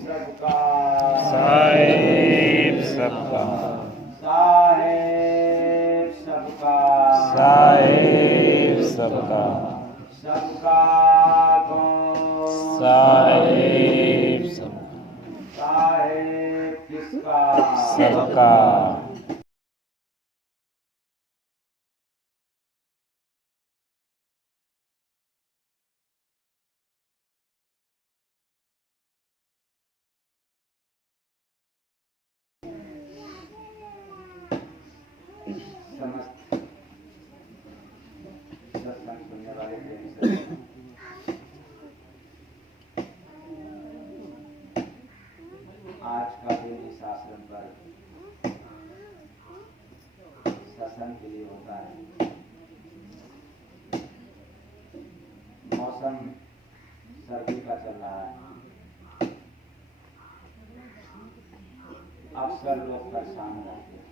सबका साहेब सबका साहेब सबका साहेब सबका सबका कौन साहेब सबका साहेब किसका सबका समस्त सत्संग सुनने वाले प्रेमी सज्जनों, आज का दिन इस आश्रम पर सत्संग के लिए होता है। मौसम सर्दी का चल रहा है। अक्सर लोग परेशान रहते हैं।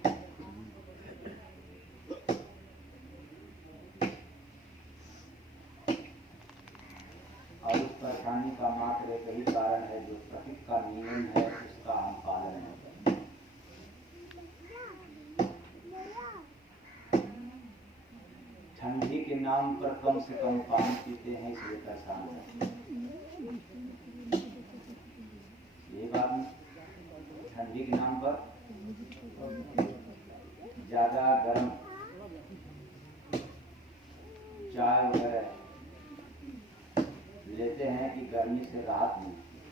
और उस परेशानी का मात्र एक ही कारण है, जो प्रकृति का नियम है उसका हम पालन नहीं करते। ठंडी के नाम पर कम से कम पानी पीते हैं, इसलिए परेशान रहते हैं। ये बात नहीं, ठंडी के नाम पर ज्यादा गर्म चाय वगैरह लेते हैं कि गर्मी से राहत मिलती है।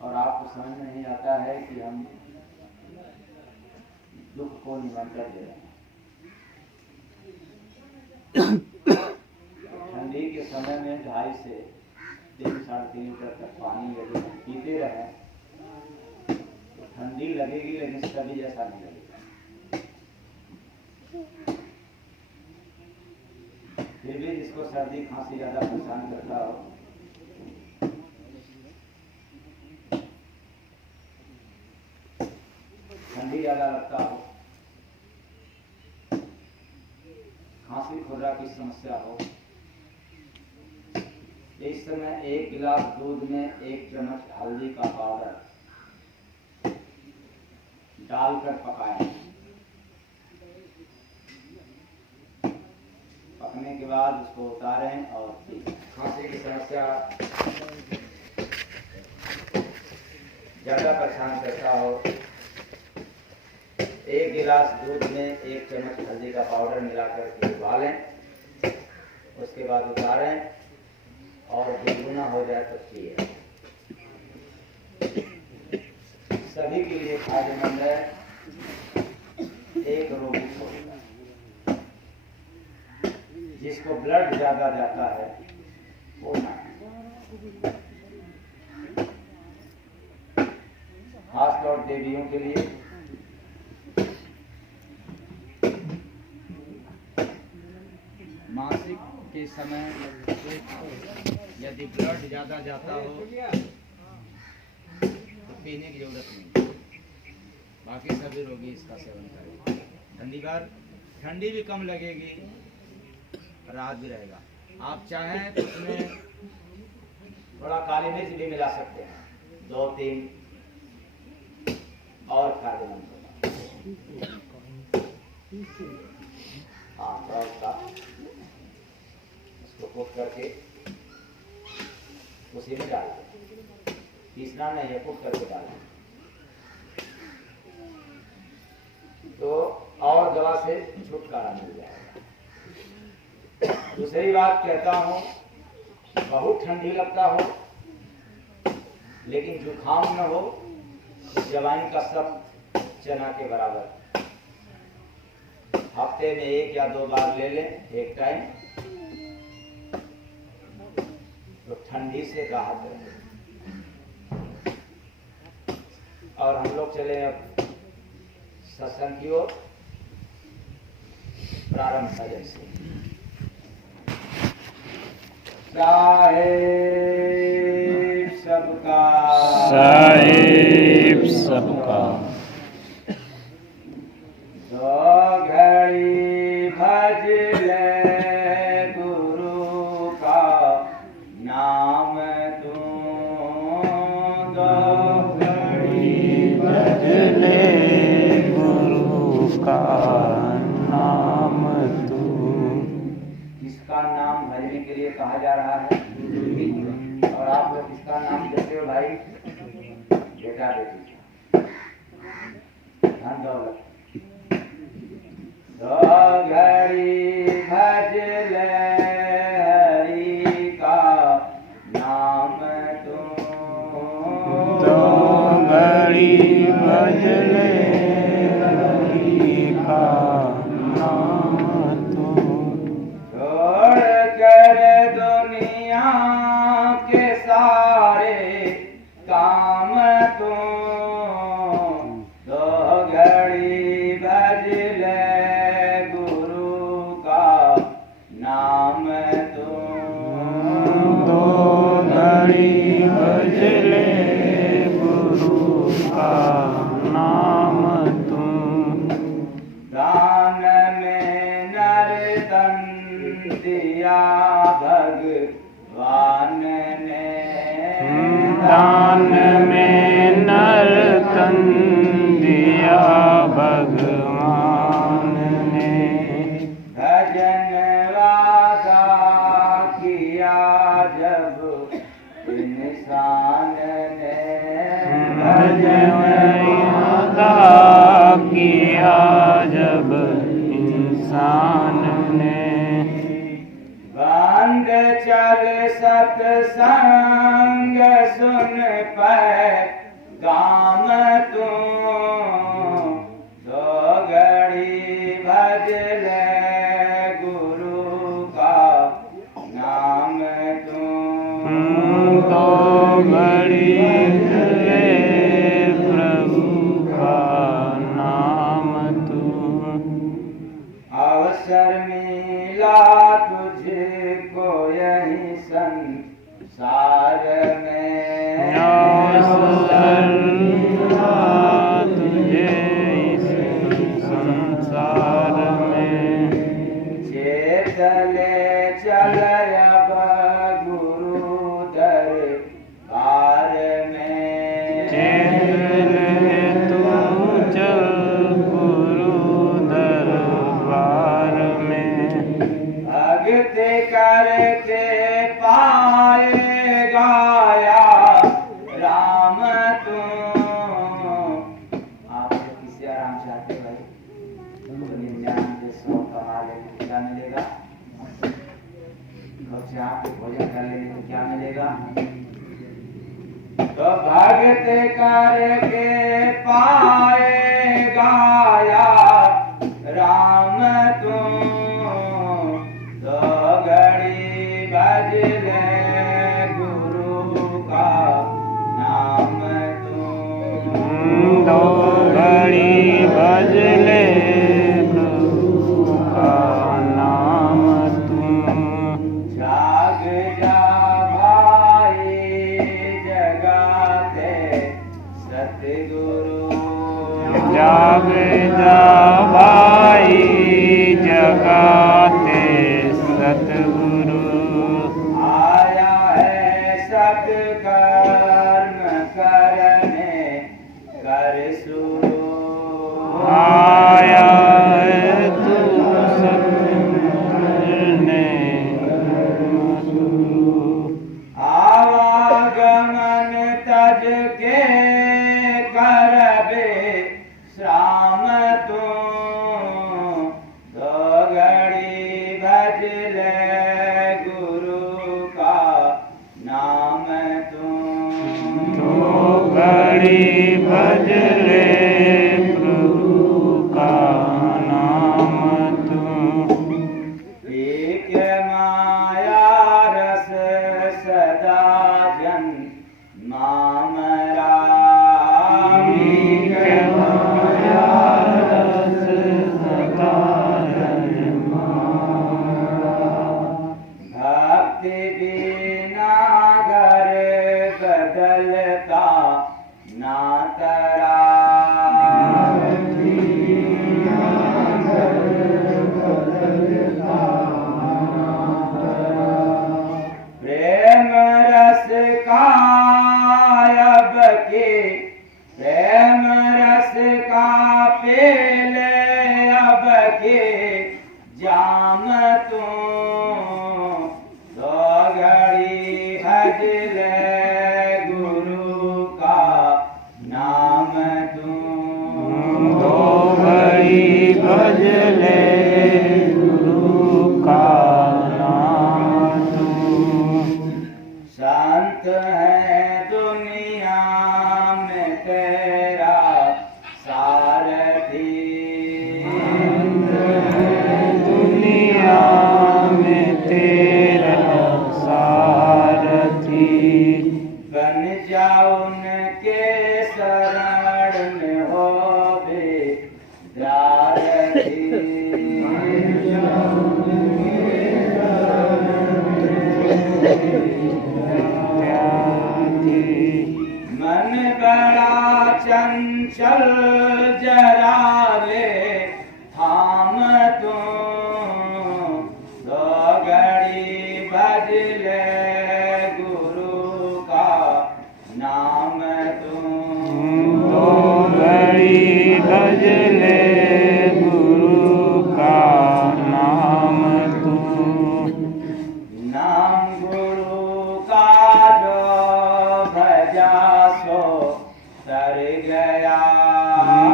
और आपको समझ में नहीं आता है कि हम दुख को निमंत्रण दे रहे हैं। ठंडी के समय में 2.5 से 3-3.5 लीटर तक पानी यदि हम पीते रहें तो ठंडी लगेगी, लेकिन कभी जैसा नहीं लगेगा। फिर भी जिसको सर्दी खांसी ज्यादा परेशान करता हो, ठंडी ज्यादा लगता हो, खांसी खुर्रा की समस्या हो, इस समय 1 गिलास दूध में 1 चम्मच हल्दी का पाउडर डालकर पकाएं। पकने के बाद उसको उतारें और खांसी की समस्या ज्यादा परेशान करता हो, 1 गिलास दूध में 1 चम्मच हल्दी का पाउडर मिलाकर के उबालें, उसके बाद उतारें और गुनगुना हो जाए तो पिए। सभी के लिए फायदेमंद है। एक रोगी को, जिसको ब्लड ज्यादा जाता है वो ना, खासतौर देवियों के लिए मासिक के समय यदि ब्लड ज्यादा जाता हो तो पीने की जरूरत नहीं, बाकी सभी रोगी इसका सेवन करें। ठंडी भी कम लगेगी, राहत भी रहेगा। आप चाहें तो उसमें थोड़ा काली मिर्च भी मिला सकते हैं, 2-3 और फायदेमंद होगा। हाँ, थोड़ा उसका इसको कुक करके उसी में डाल दें, पीसना नहीं है, कुक करके डालें तो और दवा से छुटकारा मिल जाएगा। दूसरी बात कहता हूँ, बहुत ठंडी लगता हो लेकिन जुकाम न हो तो जवाइन का सब चना के बराबर हफ्ते में 1 या 2 बार ले लें, एक टाइम, तो ठंडी से राहत रहे। और हम लोग चले अब सत्संग की ओर। प्रारंभ भजन से। साहेब सबका साहेब सबका दो घड़ी भज ले गुरु का नाम कहा जा रहा है। और आप लोग किसका नाम देते हो भाई? बेटा बेटी धन दौलत। दो घड़ी भज ले हरि का नाम तुम, दो घड़ी भज ले हरि का नाम तुम, छोड़ कर दुनिया के सारे काम तुम, दो घड़ी भज ले गुरु का नाम तुम, दो घड़ी भज ले गुरु का नाम तुम, दान में नर तन दिया भगवान ने, दान में नर तन दिया भगवान ने, भजन वादा किया जब इंसान ने, भजन वादा किया जब इंसान ने, बंद चल सत्संग सुन पे गाम तुम, दो घड़ी भज ले गुरु का नाम तुम, दो घड़ी ले प्रभु का नाम तुम, अवसर मिला तुझको यही संसार में, अवसर मिला तुझे इस संसार में, चेत ले चल अब गुरु दरबार में, चले तू चल गुरु दरबार में, भक्ति करके पाएगा या राम तुम। आप लोग किससे आराम चाहते हो भाई? तो 99 100 कमा लेंगे क्या मिलेगा? घर से आप भोजन कर लेंगे तो क्या मिलेगा? तो भक्ति करके पाएगा या राम तुम, दो घड़ी भज ले गुरु का नाम तुम, दो घड़ी भज ले प्रभु का नाम तुम, जाग जा भाई जगाते सतगुरु, जाग जा भाई जगाते सतगुरु, आया है सत्कर्म करने कर शुरू, आया है तू सत्कर्ने शुरू, आवागमन तज के करबे श्राम तुम, दो घड़ी भज ले गुरु का नाम तुम, दो घड़ी भज ले प्रभु का नाम तुम, एक माया रस सदा जन मामरा, एक माया रस सदा भक्ति बिना घर बदलता ना तरा, प्रेम रस का अब के प्रेम रस का पेले अब के जाम तुम, दो अंत है दुनिया में तेरा सारथी। दुनिया में तेरा सारथी। बन जाओ उनके शरण में हो विद्यार्थी। मन बड़ा चंचल जरा ले थाम तू, दो घड़ी भज ले गुरु का नाम तू। दो घड़ी भज ले गुरु का नाम तू। नाम गुरु का जो भजा सो तर गया।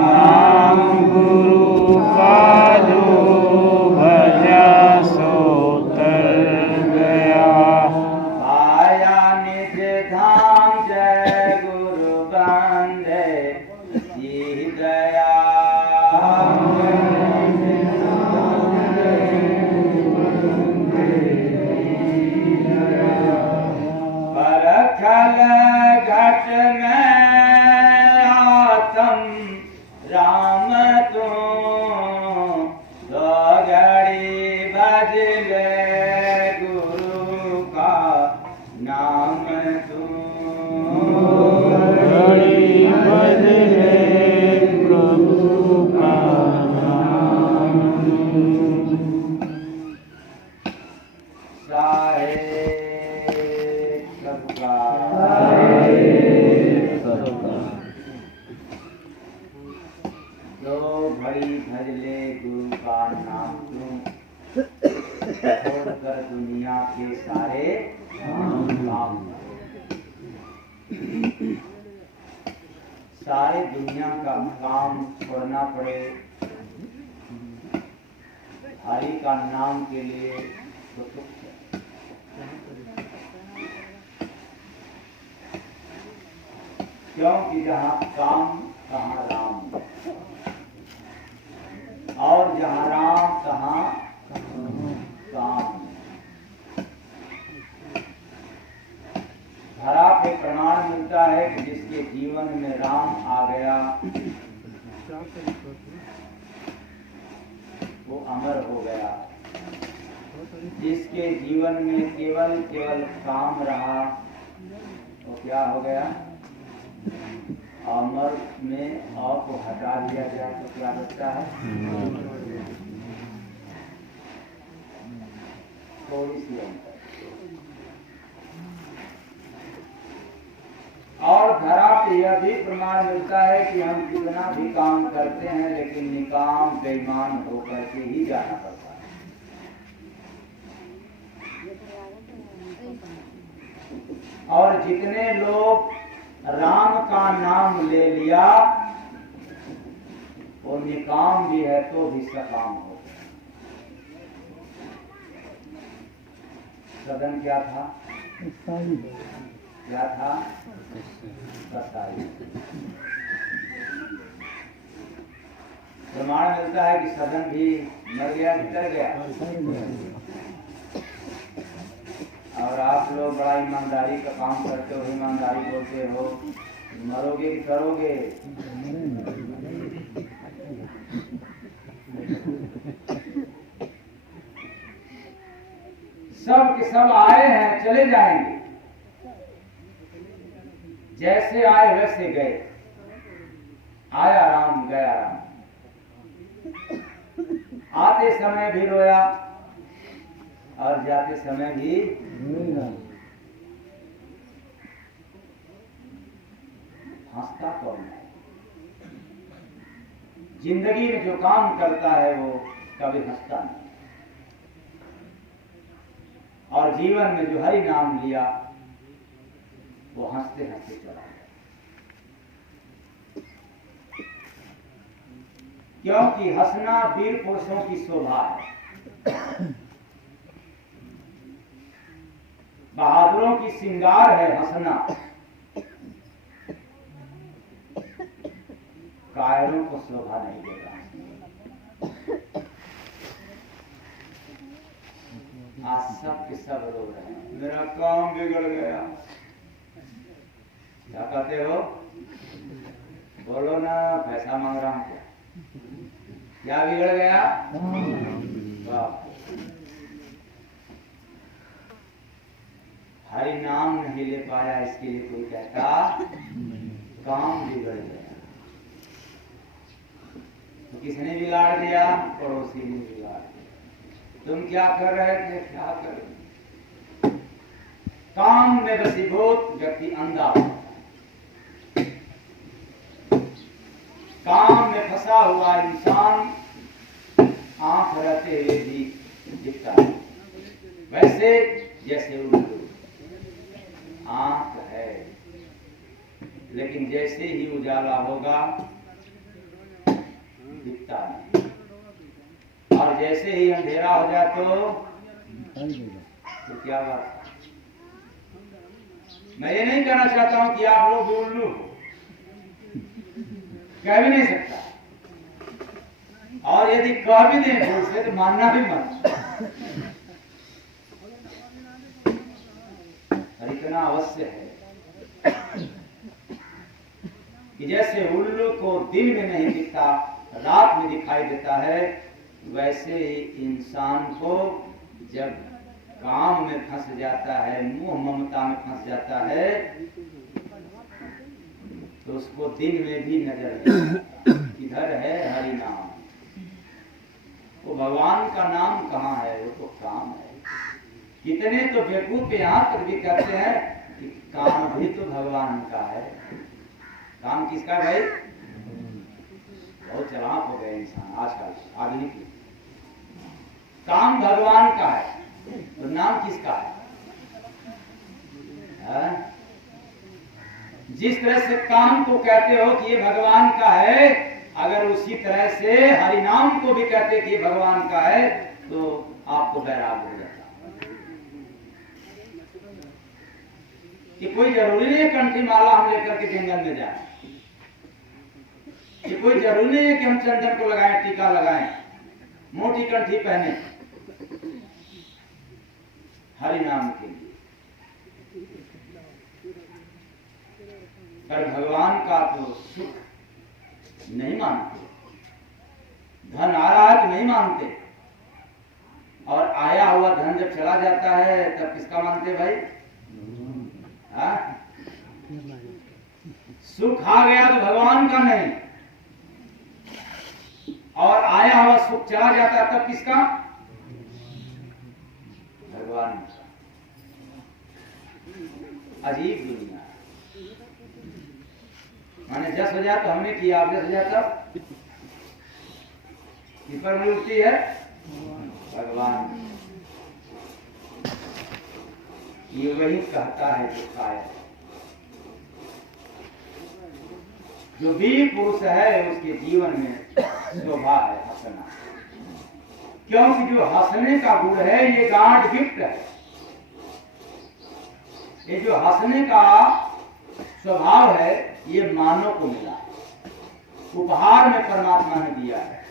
नाम गुरु का जो भजा सो तर गया। पाया निज धाम जय गुरु बंदे जी दया। परखल घट में आत्म राम तू, दो घड़ी भज ले गुरु का नाम तू। घड़ी भज ले प्रभु का नाम तू। साहे सबका दो घड़ी भज ले गुरु का नाम तू, छोड़कर दुनिया के सारे काम। सारे दुनिया का काम छोड़ना पड़े हरि का नाम के लिए तो सुख है। क्योंकि जहाँ काम तहाँ राम, और जहाँ राम तहाँ काम। धरा पे प्रमाण मिलता है कि जिसके जीवन में राम आ गया वो अमर हो गया। जिसके जीवन में केवल काम रहा वो क्या हो गया? अमर में और को हटा दिया जाए तो क्या बचता है? थोड़ी सी अंतर। और धरा पे यह भी प्रमाण मिलता है कि हम कितना भी काम करते हैं लेकिन निकाम बेईमान होकर के ही जाना पड़ता है। और जितने लोग राम का नाम ले लिया वो निकाम भी है तो भी सकाम हो। सदन क्या था? क्या था? कसाई। प्रमाण मिलता है कि सदन भी मर गया कि कर गया। और आप लोग बड़ा ईमानदारी का काम करते हो, ईमानदारी बोलते हो, मरोगे कि करोगे? सब के सब आए हैं चले जाएंगे, जैसे आए वैसे गए। आया राम गया राम। आते समय भी रोया और जाते समय भी हंसता कौन है? जिंदगी में जो काम करता है वो कभी हंसता नहीं, और जीवन में जो हरि नाम लिया वो हंसते हंसते चला गया। क्योंकि हंसना वीर पुरुषों की शोभा है। बहादुरों की श्रृंगार है हंसना, कायरों को शोभा नहीं देगा। आज सब के सब रो रहे हैं, मेरा काम बिगड़ गया। क्या कहते हो? बोलो ना, पैसा मांग रहा हूं। क्या बिगड़ गया? हरि नाम नहीं ले पाया, इसके लिए कोई कहता काम बिगड़ गया। तो किसने बिगाड़ दिया? पड़ोसी ने बिगाड़ दिया। तुम क्या कर रहे थे? क्या कर रहे? काम में वशीभूत व्यक्ति अंधा, काम में फंसा हुआ इंसान आंख रहते हुए भी दिखता है। वैसे जैसे उल्लू आंख है, लेकिन जैसे ही उजाला होगा दिखता नहीं, और जैसे ही अंधेरा हो जाए तो क्या बात। मैं ये नहीं कहना चाहता हूं कि आप लोग उल्लू हो, कह भी नहीं सकता, और यदि कह भी दें भूल से तो मानना भी मत। और इतना अवश्य है कि जैसे उल्लू को दिन में नहीं दिखता, रात में दिखाई देता है, वैसे ही इंसान को जब काम में फंस जाता है, मोह ममता में फंस जाता है, तो उसको दिन में भी नजर नहीं आता। इधर है हरि नाम, वो भगवान का नाम कहाँ है? वो तो काम है। कितने तो बेवकूफ यहाँ तक भी कहते हैं कि काम भी तो भगवान का है। काम किसका है भाई? बहुत चालाक हो गए इंसान आजकल, आधुनिक। काम भगवान का है, तो नाम किसका है? जिस तरह से काम को कहते हो कि ये भगवान का है, अगर उसी तरह से हरि नाम को भी कहते कि ये भगवान का है, तो आपको बैराग हो जाता। कि कोई जरूरी नहीं है कंठी माला हम लेकर के जंगल में जाए, कि कोई जरूरी नहीं है कि हम चंदन को लगाएं, टीका लगाएं, मोटी कंठी पहने हरि नाम के लिए। पर भगवान का तो सुख नहीं मानते, धन आ रहा है तो नहीं मानते, और आया हुआ धन जब चला जाता है तब किसका मानते भाई? सुख आ गया तो भगवान का नहीं, और आया हुआ सुख चला जाता तब किसका? भगवान का। अजीब दुनिया। माने 10 हो जाए तो हमने किया, आप 10 हो जाए तब किस पर उठती है? भगवान। ये वही कहता है जो खाए। जो वीर पुरुष है उसके जीवन में शोभा है हंसना, क्योंकि जो हंसने का गुण है ये गॉड गिफ्ट है। ये जो हंसने का स्वभाव है ये मानव को मिला है, उपहार में परमात्मा ने दिया है,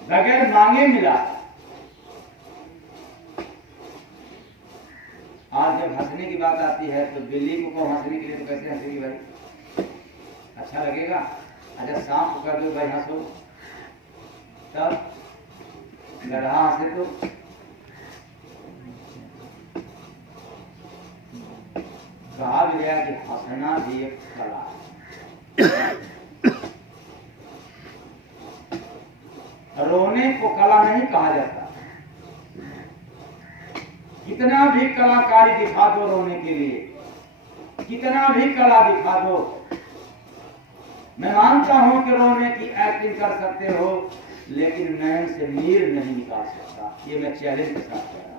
बगैर मांगे मिला है। आज जब हंसने की बात आती है तो बिल्ली को हंसने के लिए तो कैसे हंसेगी भाई? अच्छा लगेगा? अच्छा सांप को कर दो भाई हंसो, तब गधा हंसे तो कहा भी गया कि हंसना भी एक कला है। रोने को कला नहीं कहा जाता। कितना भी कलाकारी दिखा दो रोने के लिए, कितना भी कला दिखा दो, मैं मानता हूं कि रोने की एक्टिंग कर सकते हो, लेकिन नैन से नीर नहीं निकाल सकता। ये मैं चैलेंज के साथ कह रहा हूं,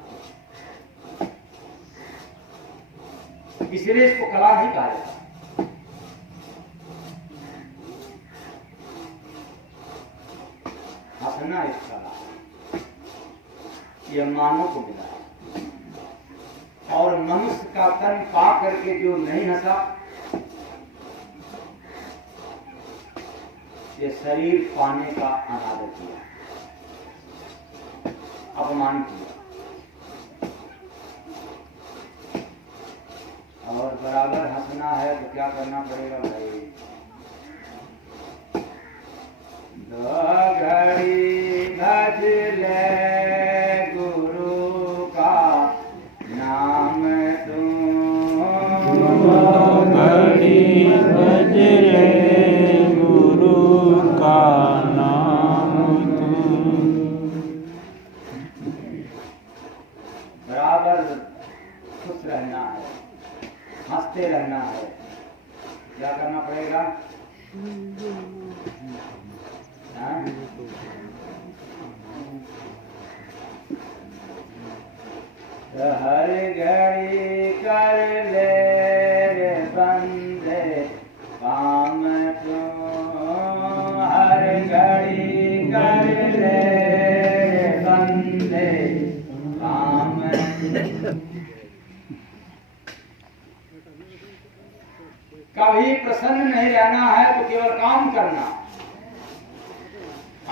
इसलिए इसको कला नहीं कहा जाता। हंसना एक कला, यह मानव को मिला, और मनुष्य का तन पा करके जो नहीं हंसा, ये शरीर पाने का अनादर किया, अपमान किया। और बराबर हंसना है तो क्या करना पड़ेगा भाई? दो घड़ी भज ले गुरु का नाम तू, दो घड़ी भज ले गुरु का नाम तू। बराबर खुश रहना है, हंसते रहना है। क्या करना पड़ेगा? हाँ? हर घड़ी कर ले रे बंदे काम तू, हर घड़ी कर ले रे बंदे काम तू। कभी प्रसन्न नहीं रहना है तो केवल काम करना,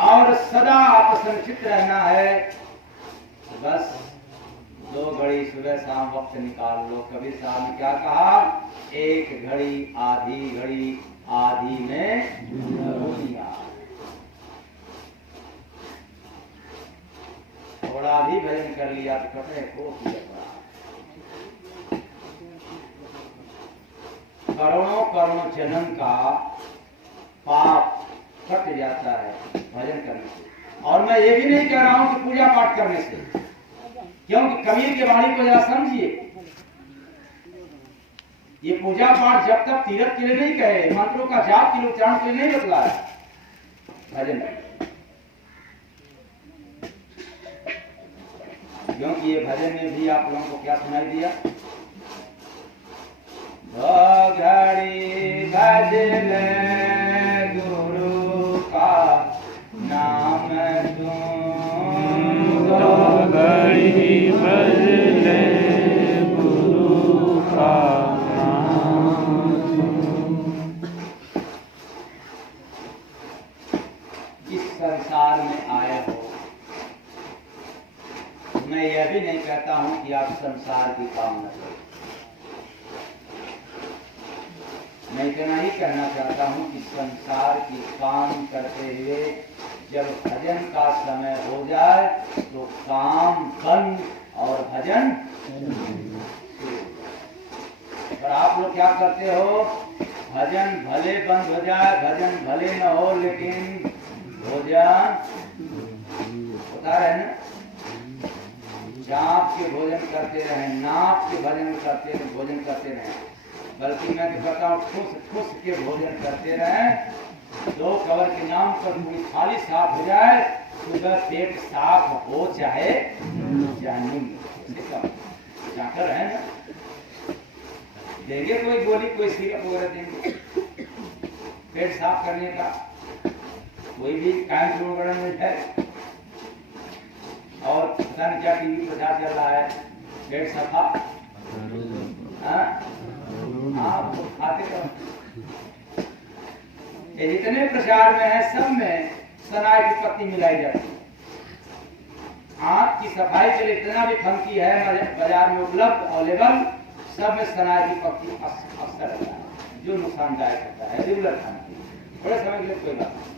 और सदा प्रसन्नचित्त रहना है। बस 2 घड़ी सुबह शाम वक्त निकाल लो। कबीर साहब ने क्या कहा? एक घड़ी आधी घड़ी, आधी में दुनिया। थोड़ा भी भजन कर लिया तो कपड़े को किया। करोड़ों करोड़ों जन्म का पाप कट जाता है भजन करने से। और मैं ये भी नहीं कह रहा हूं कि पूजा पाठ करने से, क्योंकि कबीर के वाणी को जरा समझिए। ये पूजा पाठ जब तक तीर्थ के लिए नहीं कहे, मंत्रों का जाप के लिए, उच्चारण के लिए नहीं बतलाया भजन, क्योंकि ये भजन में भी आप लोगों को क्या सुनाई दिया? दो घड़ी भज ले गुरु का नाम तू, दो घड़ी भज ले गुरु का नाम तू। इस संसार में आए हो, मैं यह भी नहीं कहता हूं कि आप संसार की कामना करो। मैं इतना ही कहना चाहता हूं कि संसार की काम करते हुए जब भजन का समय हो जाए तो काम बंद और भजन। पर आप लोग क्या करते हो? भजन भले बंद हो जाए, भजन भले न हो, लेकिन भोजन होता रहे ना। जाप के भोजन करते रहे, नाप के भजन करते रहे, भोजन करते रहे। बल्कि मैं तो कहता हूँ ठुस ठुस के भोजन करते रहें। 2 कवर के नाम पर पूरी थाली साफ हो जाए, सुबह पेट साफ हो चाहे नहीं, जाकर है ना। देंगे कोई गोली, कोई सिरप वगैरह देंगे पेट साफ करने का, कोई भी काम वगैरह में है। और पता नहीं क्या टीवी प्रचार चल रहा है, पेट सफा। आप खाते रहो। ये जितने प्रचार में है सब में सनाई की पत्ती मिलाई जाती है। आंख की सफाई के लिए इतना भी फंकी है बाजार में उपलब्ध अवेलेबल, सब में सनाई की पत्ती अक्सर रहता है, जो नुकसानदायक होता है। रेगुलर खाना चाहिए, थोड़े समय के लिए कोई बात नहीं।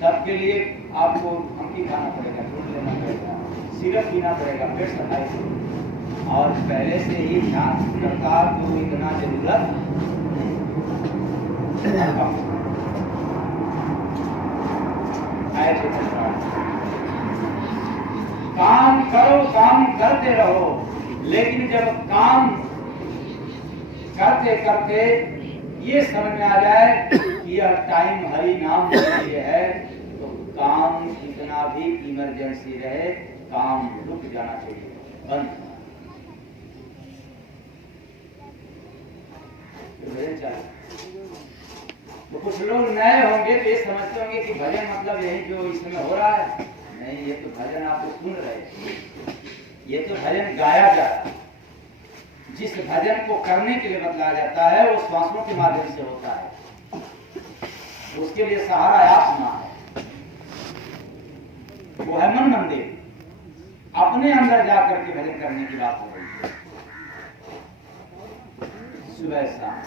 सबके लिए आपको फंकी खाना पड़ेगा, दूध लेना पड़ेगा, सिरप पीना पड़ेगा पेट सफाई से। और पहले से ही ध्यान करता तो इतना जरूरत काम करो, काम करते रहो, लेकिन जब काम करते करते ये समझ में आ जाए कि यह टाइम हरि नाम के लिए है, तो काम कितना भी इमरजेंसी रहे, काम रुक जाना चाहिए, बंद तो कुछ लोग नए होंगे तो ये समझते होंगे कि भजन मतलब यही जो इस समय हो रहा है। नहीं, ये तो भजन आप सुन रहे हैं, ये तो भजन गाया जा रहा है। जिस भजन को करने के लिए बतलाया जाता है वो श्वासों के माध्यम से होता है, उसके लिए सहारा आत्मा है, वो है मन मंदिर। अपने अंदर जाकर के भजन करने की बात हो रही है। सुबह शाम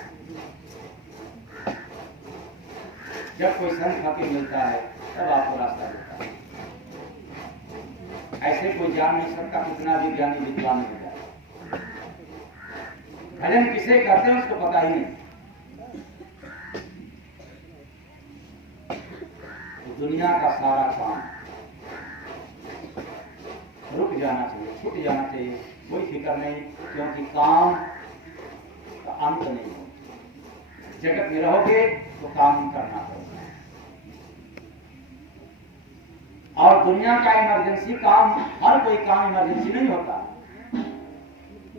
जब कोई संत फकीर मिलता है तब आपको रास्ता देता है। ऐसे कोई जान नहीं सकता कितना भी ज्ञानी विद्वान हो जाए। भजन किसे करते हैं उसको पता ही नहीं। तो दुनिया का सारा काम रुक जाना चाहिए, छूट जाना चाहिए, कोई फिक्र नहीं, क्योंकि काम का अंत नहीं हो। जगत में रहोगे तो काम करना पड़ेगा। और दुनिया का इमरजेंसी काम, हर कोई काम इमरजेंसी नहीं होता।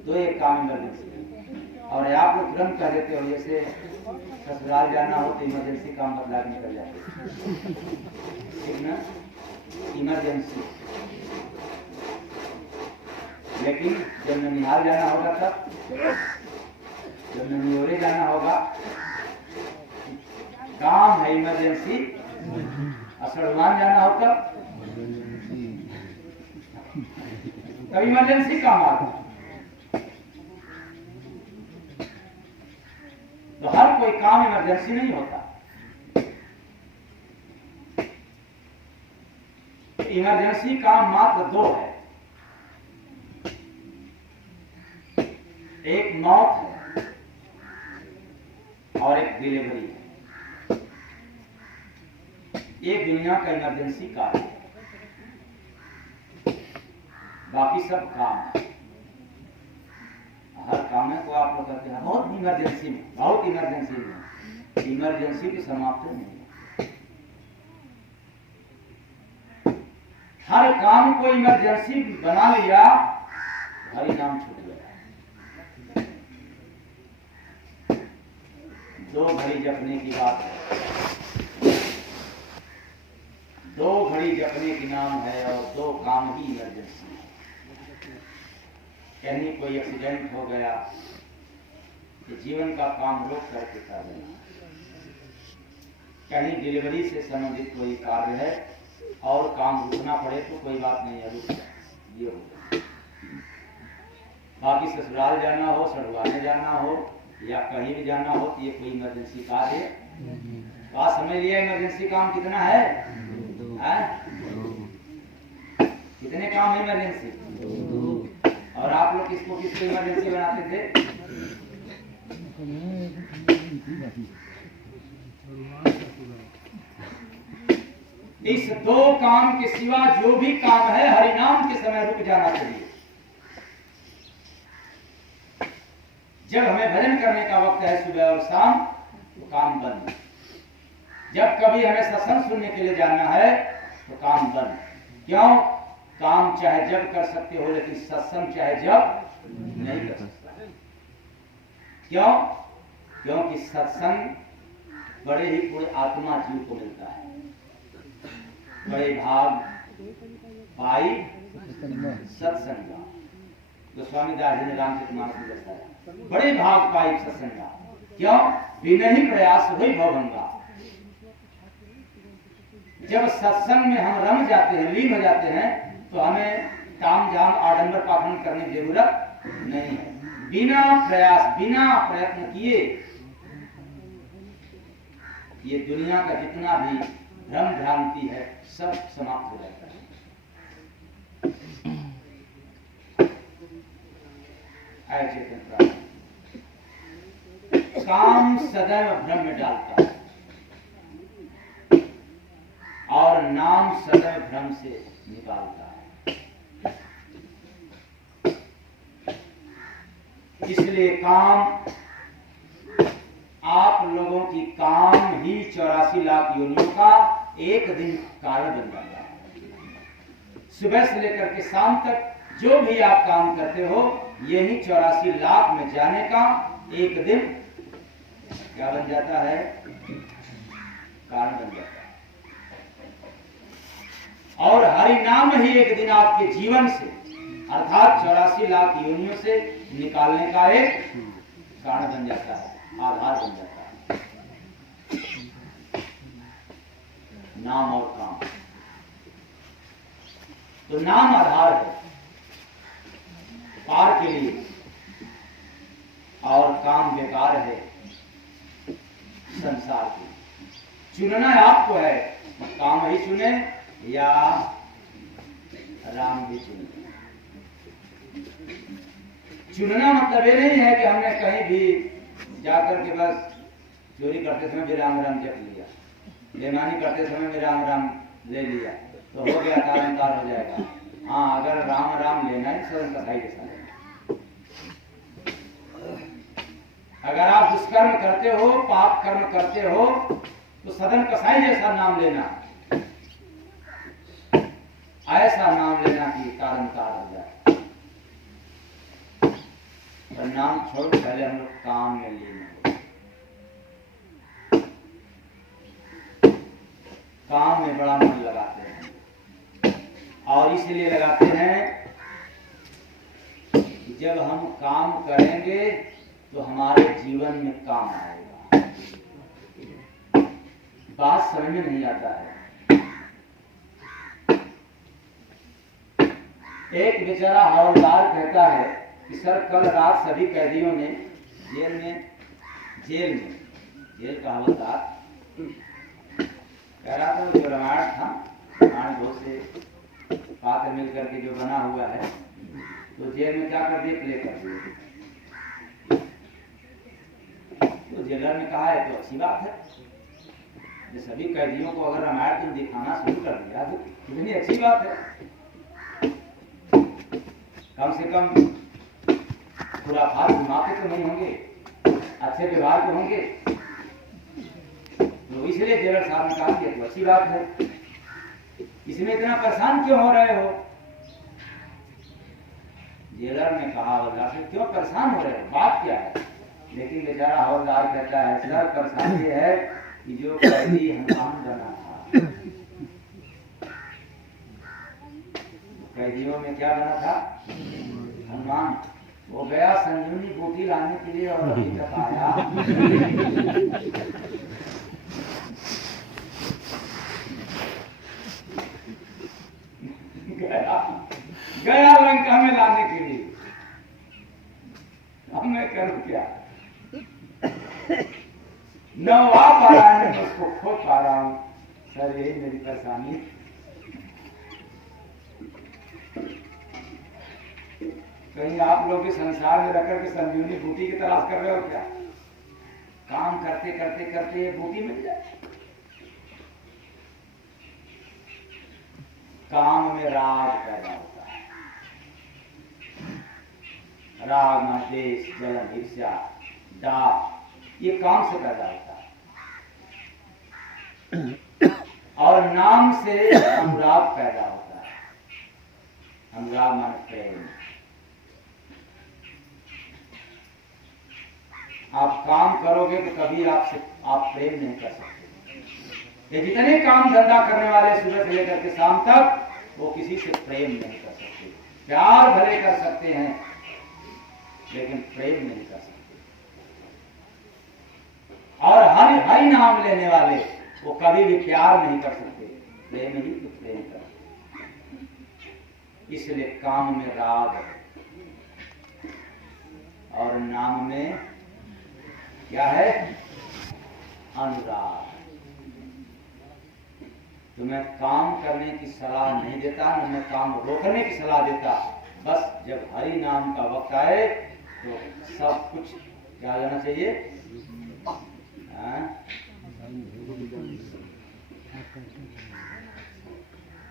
तो एक काम इमरजेंसी है और आप लोग तुरंत कह देते हो, जैसे ससुराल जाना हो तो इमरजेंसी काम बदला के निकल जाते, ठीक ना, इमरजेंसी। लेकिन जब ननिहाल जाना होगा तब, जब ननियोरे जाना होगा, काम है इमरजेंसी। असड़वान जाना हो तब इमरजेंसी काम आ गया। तो हर कोई काम इमरजेंसी नहीं होता। इमरजेंसी काम मात्र दो है, एक मौत है और एक डिलीवरी है। ये दुनिया का इमरजेंसी काम है, बाकी सब काम है। हर काम है को आप लोग कहते हैं बहुत इमरजेंसी में, बहुत इमरजेंसी में। इमरजेंसी की समाप्ति नहीं है। हर काम को इमरजेंसी बना लिया, हरि नाम छूट गया। दो घड़ी जपने की बात है, दो घड़ी जपने की नाम है और दो काम ही इमरजेंसी है। कहीं कोई एक्सीडेंट हो गया तो जीवन का काम रोक करके कर देना। कहीं डिलीवरी से संबंधित कोई कार्य है और काम रुकना पड़े तो कोई बात नहीं है, रुक जाए, ये हो। बाकी ससुराल जाना हो, सड़वाने जाना हो या कहीं भी जाना हो तो ये कोई इमरजेंसी कार्य है। बात समझ लिया, इमरजेंसी काम कितना है? कितने काम है इमरजेंसी? और आप लोग किसको किसको इमरजेंसी बनाते थे? इस दो काम के सिवा जो भी काम है हरिनाम के समय रुक जाना चाहिए। जब हमें भजन करने का वक्त है सुबह और शाम तो काम बंद। जब कभी हमें सत्संग सुनने के लिए जाना है तो काम बंद। क्यों? काम चाहे जब कर सकते हो लेकिन सत्संग चाहे जब नहीं कर सकते। क्यों? क्योंकि सत्संग बड़े ही पूरे आत्मा जीव को मिलता है। बड़े भाग पाई सत्संग, गोस्वामी दास जी ने रामचरितमानस में बताया, बड़े भाग पाई सत्संग। क्यों? बिना ही प्रयास हुई भवभंगा। जब सत्संग में हम रम जाते हैं, लीन हो जाते हैं, तो हमें ताम झाम आडंबर पाखंड करने की जरूरत नहीं है। बिना प्रयास, बिना प्रयत्न किए ये दुनिया का जितना भी भ्रम भ्रांति है सब समाप्त हो जाता है। चेतन प्राप्त काम सदैव भ्रम में डालता है और नाम सदैव भ्रम से निकालता है। इसलिए काम, आप लोगों की काम ही 84 लाख योनियों का एक दिन कारण बन जाता है। सुबह से लेकर के शाम तक जो भी आप काम करते हो, यही 84 लाख में जाने का एक दिन क्या बन जाता है? कारण बन जाता है। और हरि नाम ही एक दिन आपके जीवन से अर्थात 84 लाख योनियों से निकालने का एक कारण बन जाता है, आधार बन जाता है। नाम और काम, तो नाम आधार है पार के लिए और काम बेकार है संसार के। चुनना आपको है, काम ही चुने या राम भी चुने। चुनना मतलब ये नहीं है कि हमने कहीं भी जाकर के बस चोरी करते समय भी राम राम जप लिया, बेईमानी करते समय भी राम राम ले लिया तो हो गया, तार हो जाएगा। हाँ, अगर राम राम लेना है सदन कसाई जैसा लेना। अगर आप दुष्कर्म करते हो, पाप कर्म करते हो तो सदन कसाई जैसा नाम लेना, ऐसा नाम लेना कि कारण तार हो जाए। और नाम छोड़ पहले हम लोग काम में लेना, काम में बड़ा मन लगाते हैं और इसलिए लगाते हैं कि जब हम काम करेंगे तो हमारे जीवन में काम आएगा। बात समझ में नहीं आता है। एक बेचारा हवलदार कहता है कि सर कल रात सभी कैदियों ने जेल का हवलदार कह रहा था जो रामायण था, रामायण बहुत से पात्र मिल करके जो बना हुआ है, तो जेल में क्या कर दिए, प्ले कर दिए। तो जेलर ने कहा है तो अच्छी बात है, जो सभी कैदियों को अगर रामायण तुम दिखाना शुरू कर दिया तो कितनी अच्छी बात है। कम से कम खुराफात घुमाते तो नहीं होंगे, अच्छे व्यवहार तो होंगे। तो इसलिए जेलर साहब ने कहा कि तो अच्छी बात है, इसमें इतना परेशान क्यों हो रहे हो? जेलर ने कहा हवलदार से, क्यों परेशान हो रहे हो, बात क्या है? लेकिन बेचारा हवलदार कहता है सर परेशान ये है कि जो कैदी हनुमान बना था, कैदियों में क्या बना था, हनुमान, वो गया संजीवनी बूटी लाने के लिए और अभी तक आया गया लंका में लाने के लिए। अब मैं करूं क्या? न आ पा रहा है, मैं उसको खो पा रहा हूं। सर यही मेरी परेशानी। कहीं आप लोग के संसार में रखकर के संजीवनी बूटी की तलाश कर रहे हो क्या? काम करते करते करते ये बूटी मिल जाए। काम में राग पैदा होता है, राग द्वेष जलन ईर्ष्या डाह, ये काम से पैदा होता है। और नाम से अनुराग पैदा होता है, अनुराग माने प्रेम। आप काम करोगे तो कभी आप प्रेम नहीं कर सकते। ये जितने काम धंधा करने वाले सुबह से लेकर के शाम तक, वो किसी से प्रेम नहीं कर सकते। प्यार भले कर सकते हैं लेकिन प्रेम नहीं कर सकते। और हरि नाम लेने वाले वो कभी भी प्यार नहीं कर सकते, प्रेम ही तो प्रेम कर सकते। इसलिए काम में राग है और नाम में क्या है, अनुराग। तो मैं काम करने की सलाह नहीं देता, न मैं काम रोकने की सलाह देता। बस जब हरि नाम का वक्त आए तो सब कुछ क्या हो जाना चाहिए।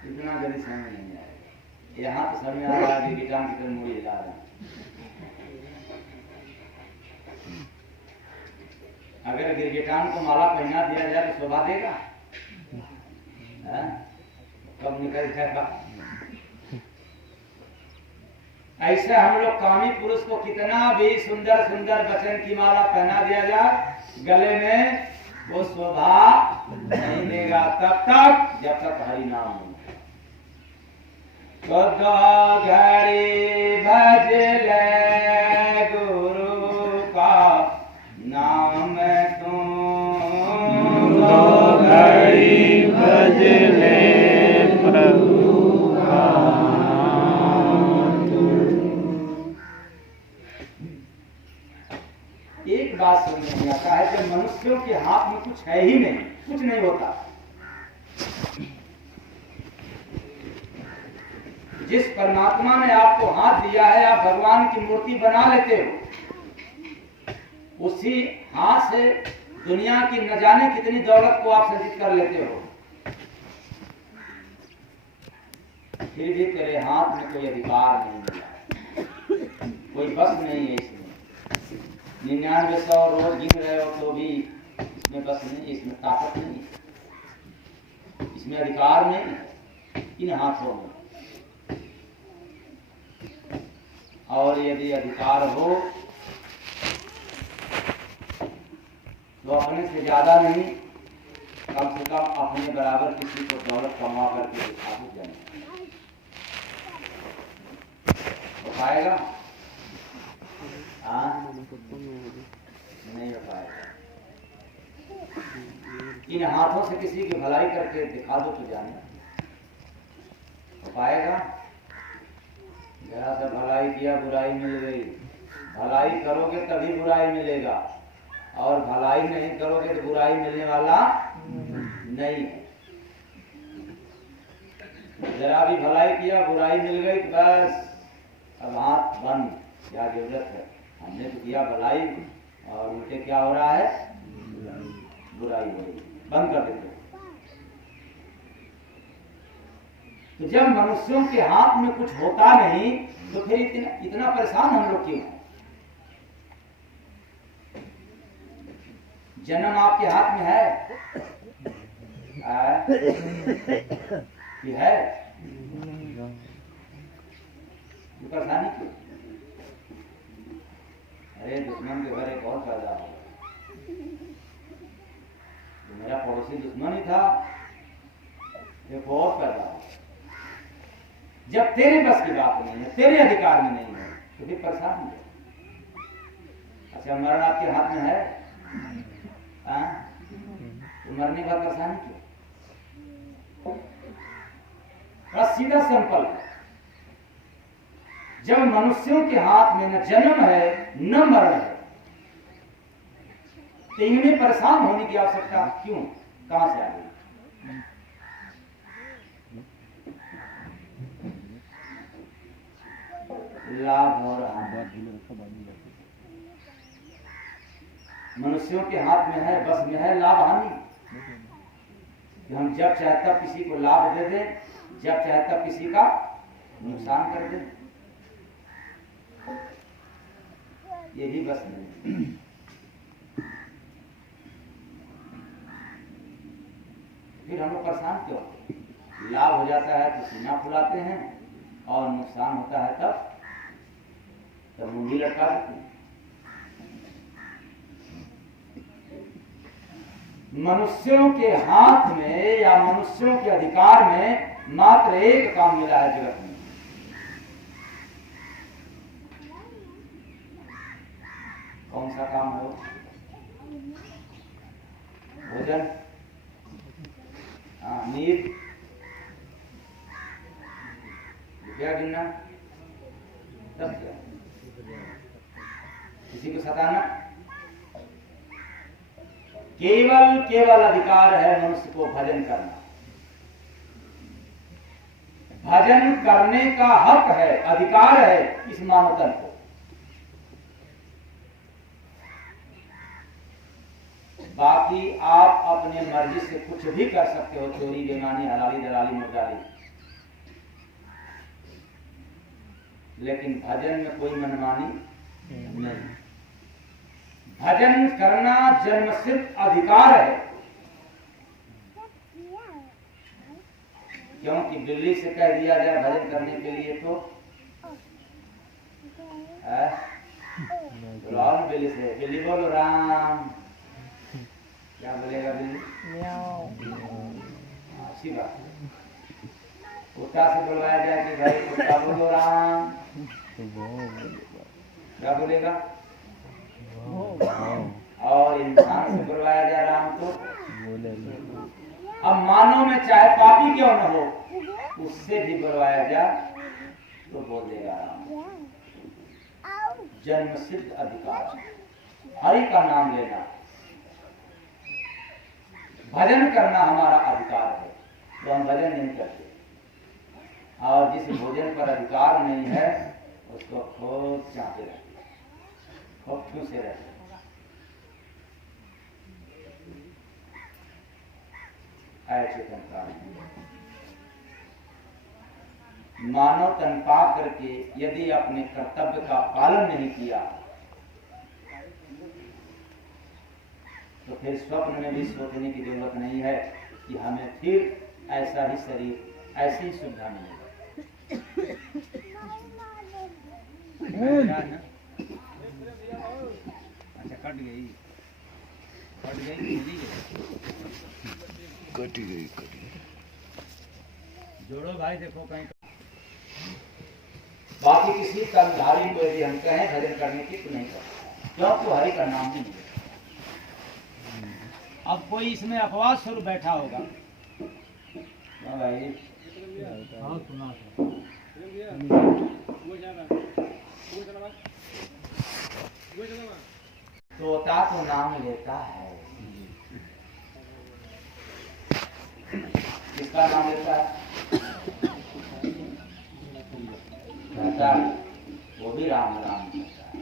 इतना जल्दी समझ नहीं आएगा। यहाँ तो समझ में आ रहा है, गिटार की तरह मुड़ी हिला रहा है। अगर गिरगिटान को माला पहना दिया जाए तो शोभा देगा? कब निकल जाएगा? ऐसे हम लोग कामी पुरुष को कितना भी सुंदर सुंदर वचन की माला पहना दिया जाए, गले में वो शोभा नहीं देगा तब तक जब तक हरि नाम हो। तो दो घड़ी भज ले गुरु का नाम तू, दो घड़ी भज ले प्रभु का नाम तू। एक बात समझ में आता है, जब मनुष्यों के हाथ में कुछ है ही नहीं, कुछ नहीं होता, जिस परमात्मा ने आपको हाथ दिया है, आप भगवान की मूर्ति बना लेते हो, उसी हाथ से दुनिया की न जाने कितनी दौलत को आप संचित कर लेते हो, फिर भी तेरे हाथ में कोई अधिकार नहीं मिला, कोई बस नहीं है इसमें। 9900 रोज गिन रहे हो तो भी इसमें बस नहीं, इसमें ताकत नहीं, इसमें अधिकार नहीं इन हाथों में। और यदि अधिकार हो तो अपने से ज्यादा नहीं, कम से कम अपने बराबर किसी को दौलत कमा करके दिखा दें, हो पाएगा? नहीं हो पाएगा। इन हाथों से किसी की भलाई करके दिखा दो तो जाने, हो पाएगा? जरा सा भलाई किया, बुराई मिल गई। भलाई करोगे तभी बुराई मिलेगा, और भलाई नहीं करोगे तो बुराई मिलने वाला नहीं है। जरा भी भलाई किया, बुराई मिल गई तो बस अब हाथ बंद, क्या जरूरत है, हमने तो किया भलाई और उल्टे क्या हो रहा है, बुराई हो रही, बंद कर देते। तो जब मनुष्यों के हाथ में कुछ होता नहीं तो फिर इतना परेशान हम लोग क्यों? जन्म आपके हाथ में है, ये है, ये परेशानी क्यों? अरे दुश्मन के घर एक और पैदा हो, तो मेरा पड़ोसी दुश्मन ही था, एक और पैदा हो। जब तेरे बस की बात नहीं है, तेरे अधिकार में नहीं है, तो फिर परेशान है। अच्छा, मरण आपके हाथ में है, तो मरने का परेशानी क्यों? बस सीधा सिंपल, जब मनुष्यों के हाथ में न जन्म है न मरण है, तो इनमें परेशान होने की आवश्यकता क्यों, कहां से आ गई? लाभ हो रहा है, मनुष्यों के हाथ में है, बस में है लाभ हानि, कि हम जब चाहे तब किसी को लाभ दे दें, जब चाहे तब किसी का नुकसान कर दें, ये भी बस नहीं। फिर हम लोग परेशान क्यों? लाभ हो जाता है तो सीना फुलाते हैं, और नुकसान होता है तब मुंडी लटका देते हैं। मनुष्यों के हाथ में या मनुष्यों के अधिकार में मात्र एक काम मिला है जगत में, कौन सा काम है वो? भोजन, नींद, रुपया गिनना, तब क्या? किसी को सताना? केवल अधिकार है मनुष्य को भजन करना। भजन करने का हक है, अधिकार है इस मानव तन को। बाकी आप अपने मर्जी से कुछ भी कर सकते हो, चोरी बेईमानी हलाली दलाली मुर्दाली, लेकिन भजन में कोई मनमानी नहीं। भजन करना जन्मसिद्ध अधिकार है, क्योंकि बिल्ली से कह दिया जाए भजन करने के लिए तो बिल्ली से, बिल्ली बोलो राम, क्या बोलेगा बिल्ली? अच्छी बात है। कुत्ता से बुलवाया जाए कि भाई कुत्ता बोलो राम, क्या बोलेगा? और इंसान से बुलवाया जाए राम तो अब मानव में चाहे पापी क्यों न हो, उससे भी बुलवाया जाए तो बोल देगा राम। जन्म सिद्ध अधिकार, हरि का नाम लेना, भजन करना हमारा अधिकार है, तो हम भजन नहीं करते। और जिस भोजन पर अधिकार नहीं है उसको खूब चाहते रहते, खूब चूसे रहते। ऐसे संसार मानव तन पा करके यदि अपने कर्तव्य का पालन नहीं किया तो फिर स्वप्न में भी सोचने की जरूरत नहीं है कि हमें फिर ऐसा ही शरीर, ऐसी ही सुविधा मिलेगी। अच्छा कट गई, कटी गई। जोड़ो भाई, देखो कहीं। बाकी किसी कर्मधारी को यदि हम कहें भजन करने की तो नहीं करता, क्योंकि हरि का नाम ही नहीं है। अब कोई इसमें अपवाद स्वरूप बैठा होगा, भाई हाँ सुना तोता तो नाम लेता है, किसका नाम लेता है? कहता है वो भी राम राम कहता है,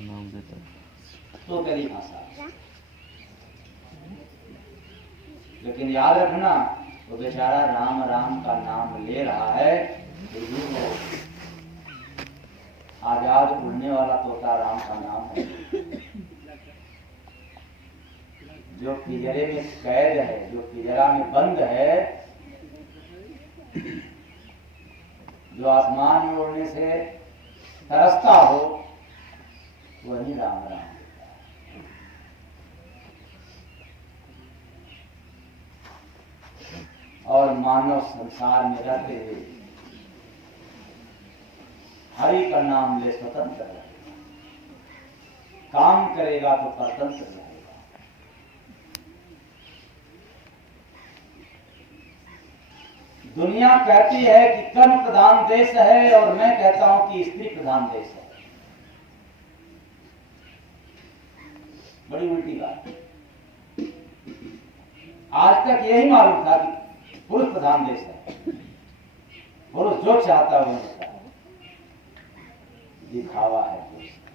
नाम देता है तो कली भाषा। लेकिन याद रखना वो बेचारा राम राम का नाम ले रहा है, लेकिन वो आजाद उड़ने वाला तोता राम का नाम है। जो पिंजरे में कैद है, जो पिंजरा में बंद है, जो आसमान में उड़ने से तरसता हो, वही राम राम। और मानव संसार में रहते हुए हरि का नाम ले स्वतंत्र रहेगा, काम करेगा तो परतंत्र रहेगा। दुनिया कहती है कि कर्म प्रधान देश है और मैं कहता हूं कि स्त्री प्रधान देश है। बड़ी उल्टी बात। आज तक यही मालूम था कि पुरुष प्रधान देश है, पुरुष जो चाहता है वो होता है, दिखावा है पुरुष का।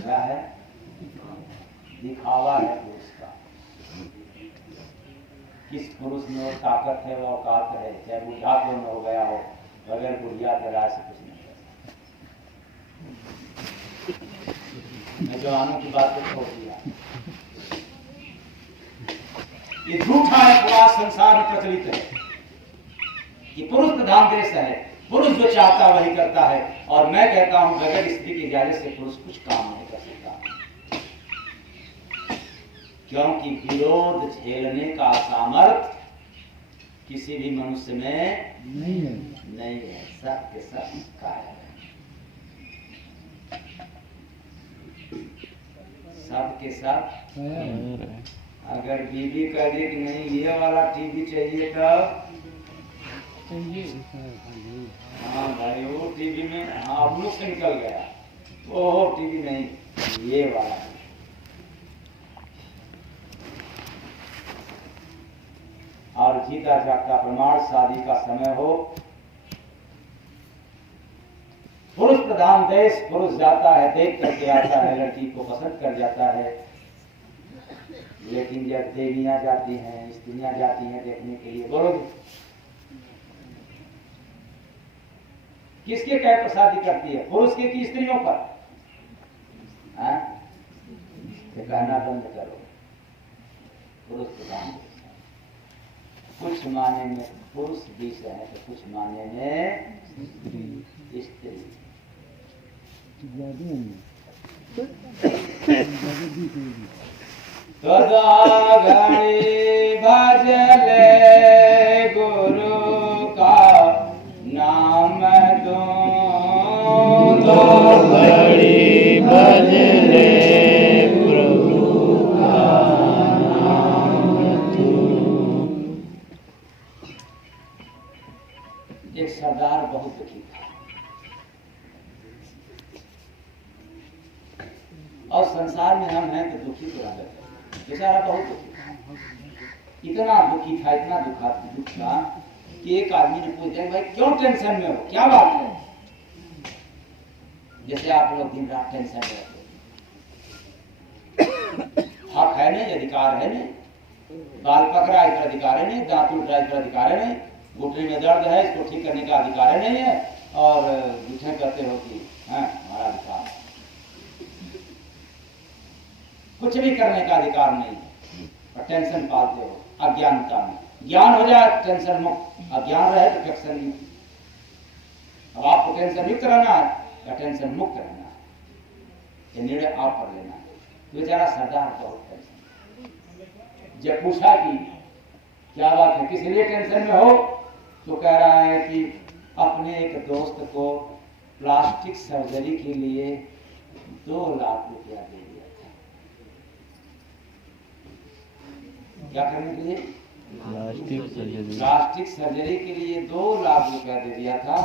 क्या है? दिखावा है पुरुष का। किस पुरुष में वो ताकत है, वो औकात है, चाहे बुढ़ापे में हो गया हो, बगैर बुढ़िया के राय से कुछ नहीं कर सकता। मैं जवानों की बात को छोड़ दिया। ये झूठा अपवाद संसार में प्रचलित है कि पुरुष प्रधान देश है, पुरुष जो चाहता वही करता है। और मैं कहता हूं बगैर स्त्री की इजाजत से पुरुष कुछ काम नहीं कर सकता, क्योंकि विरोध झेलने का सामर्थ्य किसी भी मनुष्य में नहीं है। सब के सब कायर है, सब के सब। अगर बीबी कह दे कि नहीं ये वाला टीवी चाहिए तब हाँ भाई वो टीवी में हाँ मुख से निकल गया, वो टीवी नहीं ये वाला है। और जीता जागता प्रमाण शादी का समय हो, पुरुष प्रधान देश, पुरुष जाता है देख करके आता है, लड़की को पसंद कर जाता है। लेकिन जब देवियां जाती हैं, स्त्रियां जाती हैं देखने के लिए, बोलोगे किसके कह प्रसादी करती है, पुरुष के की स्त्रियों पर? कहना बंद करो, पुरुष प्रधान देश है। कुछ माने में पुरुष देश है तो कुछ माने में स्त्री। तो दो घड़ी भज ले गुरु का नाम दो, दो घड़ी भज ले प्रभु का नाम तू। एक सरदार बहुत दुखी था और संसार में हम हैं तो दुखी तो रहते हैं। बेचारा बहुत दुखी था, इतना दुखी था, इतना दुख था कि एक आदमी ने पूछ दिया, भाई क्यों टेंशन में हो, क्या बात है? जैसे आप लोग दिन रात टेंशन में रहते, हक है नहीं, अधिकार है नहीं, बाल पकड़ा इस पर अधिकार है नहीं, दांत टूट रहा इस पर अधिकार है नहीं, घुटने में दर्द है इसको ठीक करने का अधिकार नहीं है, और दूसरे कहते हो कि हमारा अधिकार है। कुछ भी करने का अधिकार नहीं है और टेंशन पालते हो अज्ञानता में। ज्ञान हो जाए टेंशन मुक्त, अज्ञान रहे तो टेंशन युक्त। अब आपको टेंशन युक्त रहना है या टेंशन मुक्त रहना है, ये निर्णय आप कर लेना है। तो बेचारा सरदार बहुत टेंशन, जब पूछा कि क्या बात है, किस लिए टेंशन में हो, तो कह रहा है कि अपने एक दोस्त को प्लास्टिक सर्जरी के लिए 2 लाख रुपया दे दिया था। क्या करने के लिए? प्लास्टिक सर्जरी के लिए 2 लाख रुपया दे दिया था।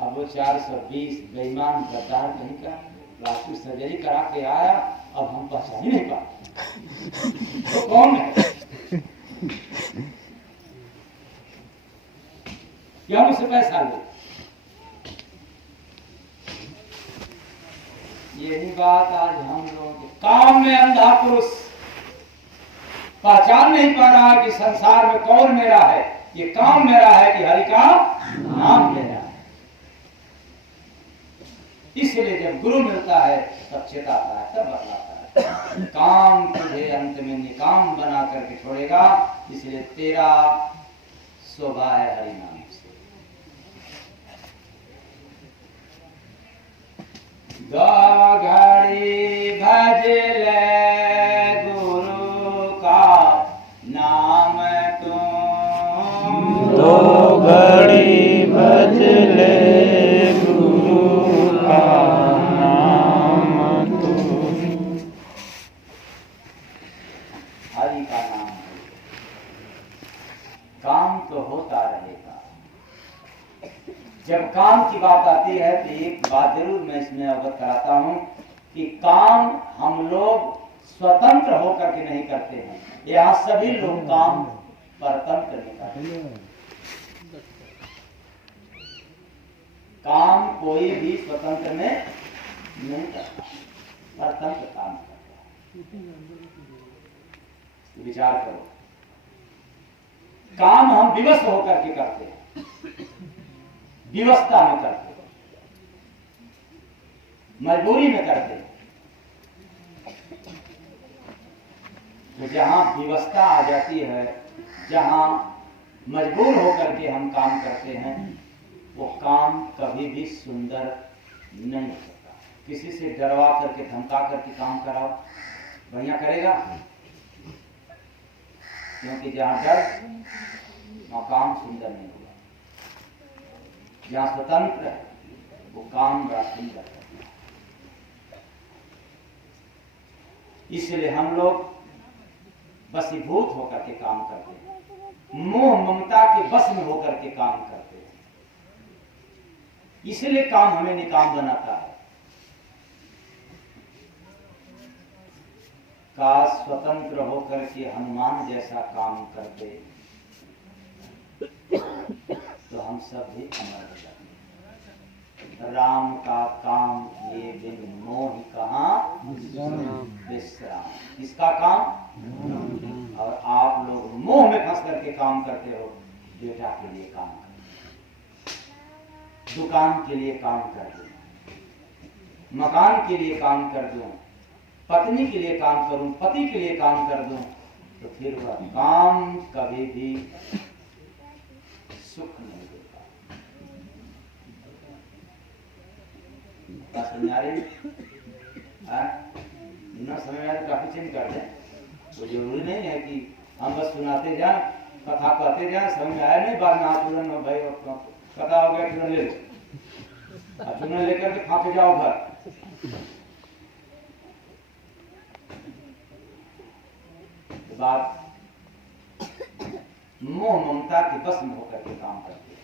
अब वो 420 बेईमान गद्दार कहीं का प्लास्टिक सर्जरी करा के आया, अब हम पहचान ही नहीं पाते तो कौन है, क्या मुझसे पैसा ले। यही बात आज हम लोगों के काम में अंधा पुरुष पहचान नहीं पा रहा कि संसार में कौन मेरा है, ये काम मेरा है कि हरि का नाम मेरा है। इसलिए जब गुरु मिलता है तब चेताता है, तब बतलाता है, काम तुझे अंत में निकाम बना करके छोड़ेगा, इसलिए तेरा शोभा है हरि नाम से। दो घड़ी भज ले गुरु का नाम तू, दो घड़ी भज ले गुरु का नाम तू। हरि का नाम है, काम तो होता रहेगा। जब काम की बात आती है तो एक बात जरूर मैं इसमें अवगत कराता हूं कि काम हम लोग स्वतंत्र होकर के नहीं करते हैं, यहाँ सभी लोग काम परतंत्र नहीं करते हैं। काम कोई भी स्वतंत्र में नहीं करता, परतंत्र काम करता है। विचार करो, काम हम विवश होकर के करते हैं, विवस्था में करते हैं, मजबूरी में करते हैं। तो जहां विवस्था आ जाती है, जहां मजबूर होकर के हम काम करते हैं, वो काम कभी भी सुंदर नहीं होता। किसी से डरवा करके धमका करके काम कराओ, बढ़िया करेगा? क्योंकि जहां डर वहां काम सुंदर नहीं होगा। जहां स्वतंत्र है वो काम बड़ा सुंदर है। इसलिए हम लोग वशीभूत होकर के काम करते हैं, मोह ममता के बस में होकर के काम करते हैं। इसलिए काम हमें निकाम बनाता है। काश स्वतंत्र होकर के हनुमान जैसा काम करते तो हम सब भी अमर हो जाते। राम का काम किए बिन मोह कहाँ विश्राम। किसका काम? और आप लोग मोह में फंस करके काम करते हो। बेटा के लिए काम कर, दुकान के लिए काम कर दो, मकान के लिए काम कर दूं, पत्नी के लिए काम करूं, पति के लिए काम कर दूं, तो फिर वह काम कभी भी सुख नहीं देगा। समझ आ रही है? ना समझ में आए तो काफी चेंज कर दें। तो जरूरी नहीं है कि हम बस सुनाते जाएं, कथा कहते जाएं, समझ में आया नहीं बाद में हाथ तुरंत भाई कथा हो गया तुरंत ले लो, तुरंत लेकर के फाँके जाओ घर। बात मोह ममता के बस में होकर के काम करते हैं,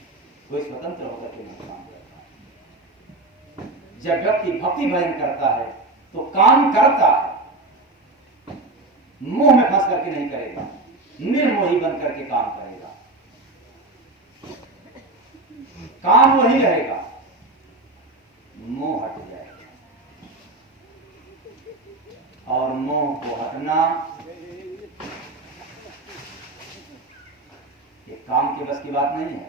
कोई स्वतंत्र होकर के नहीं काम करता। जब व्यक्ति भक्ति भजन करता है तो काम करता है, मोह में फंस करके नहीं करेगा, निर्मोही बन करके काम करेगा, काम वही रहेगा, मोह हट जाएगा। और मोह को हटना ये काम के बस की बात नहीं है।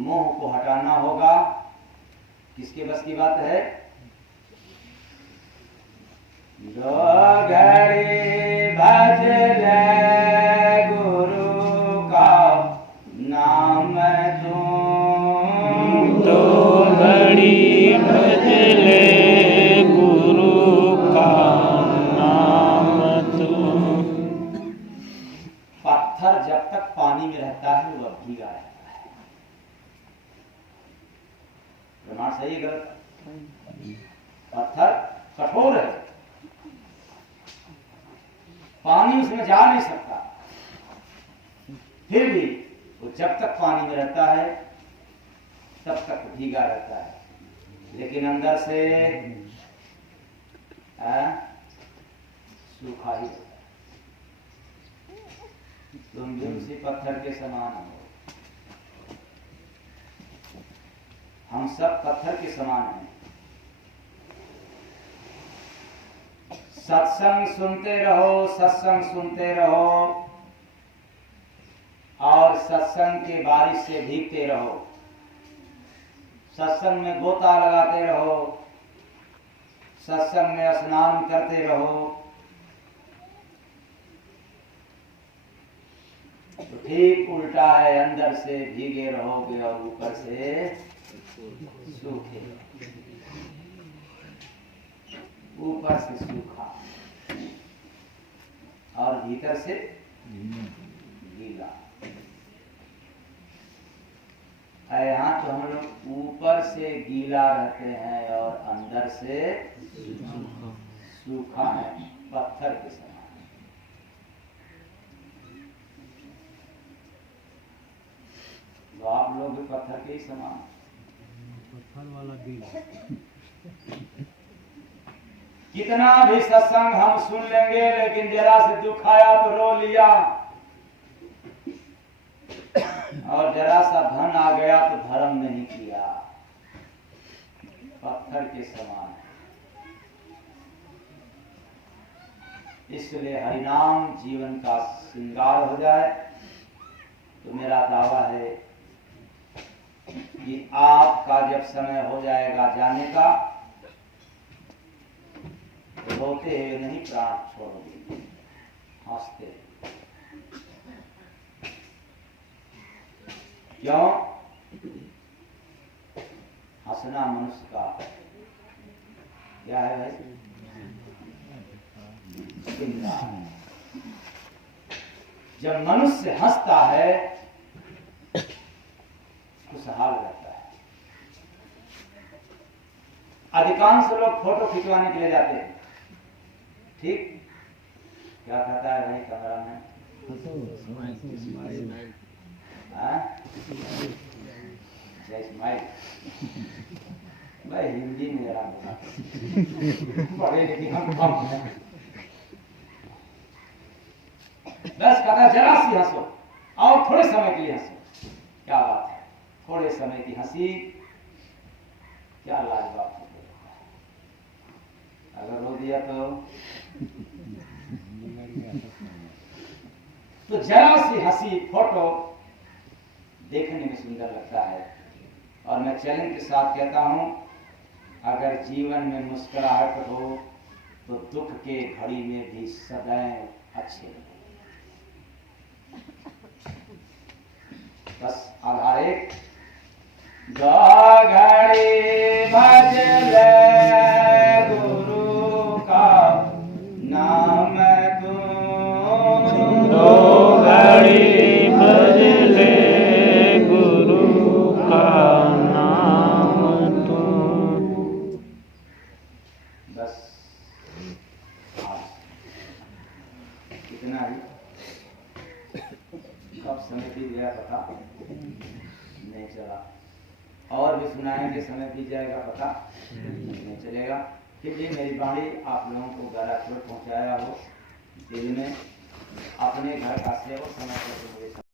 मोह को हटाना होगा, किसके बस की बात है? जो घड़ी भज ले गुरु का नाम तो घड़ी भज ले गुरु का नाम तू। पत्थर जब तक पानी में रहता है वह भीगा रहता है। प्रमाण सही है गलत? पत्थर कठोर है, पानी उसमें जा नहीं सकता, फिर भी वो जब तक पानी में रहता है तब तक भीगा रहता है, लेकिन अंदर से सूखा ही रहता है। तुम भी उसी पत्थर के समान हो, हम सब पत्थर के समान हैं। सत्संग सुनते रहो, सत्संग सुनते रहो और सत्संग के बारिश से भीगते रहो, सत्संग में गोता लगाते रहो, सत्संग में स्नान करते रहो, तो ठीक उल्टा है, अंदर से भीगे रहोगे और ऊपर से सूखे, ऊपर से सूखा और भीतर से गीला। यहाँ तो हम लोग ऊपर से गीला रहते हैं और अंदर से सूखा है, पत्थर के समान। तो आप लोग भी पत्थर के ही समान, पत्थर वाला गीला। कितना भी सत्संग हम सुन लेंगे, लेकिन जरा से दुख आया तो रो लिया, और जरा सा धन आ गया तो धर्म नहीं किया, पत्थर के समान है। इसलिए हरिनाम जीवन का श्रृंगार हो जाए तो मेरा दावा है कि आपका जब समय हो जाएगा जाने का, रोते हुए नहीं प्राण छोड़ोगे, हंसते। क्यों? हंसना मनुष्य का क्या है भाई? जब मनुष्य हंसता है खुशहाल रहता है। अधिकांश लोग फोटो खिंचवाने के लिए जाते हैं, ठीक? क्या कहता है भाई कैमरा में? स्माइल। भाई हिंदी में जरा बोला, पढ़े लिखे हम कम हैं। बस कहता जरा सी हंसो और थोड़े समय के लिए हंसो। क्या बात है, थोड़े समय की हंसी क्या लाजवाब है। अगर रो दिया तो जरा सी हंसी फोटो देखने में सुंदर लगता है। और मैं चैलेंज के साथ कहता हूं, अगर जीवन में मुस्कुराहट हो तो दुख के घड़ी में भी सदैव अच्छे रहे। बस आधार एक घड़ी भज ले गुरु पता नहीं चला। और भी सुनाएंगे, समय बीत जाएगा पता नहीं चलेगा। कि ये मेरी वाणी आप लोगों को गला चोट पहुँचाया हो, दिल में अपने घर का सेवक समझ कर मुझे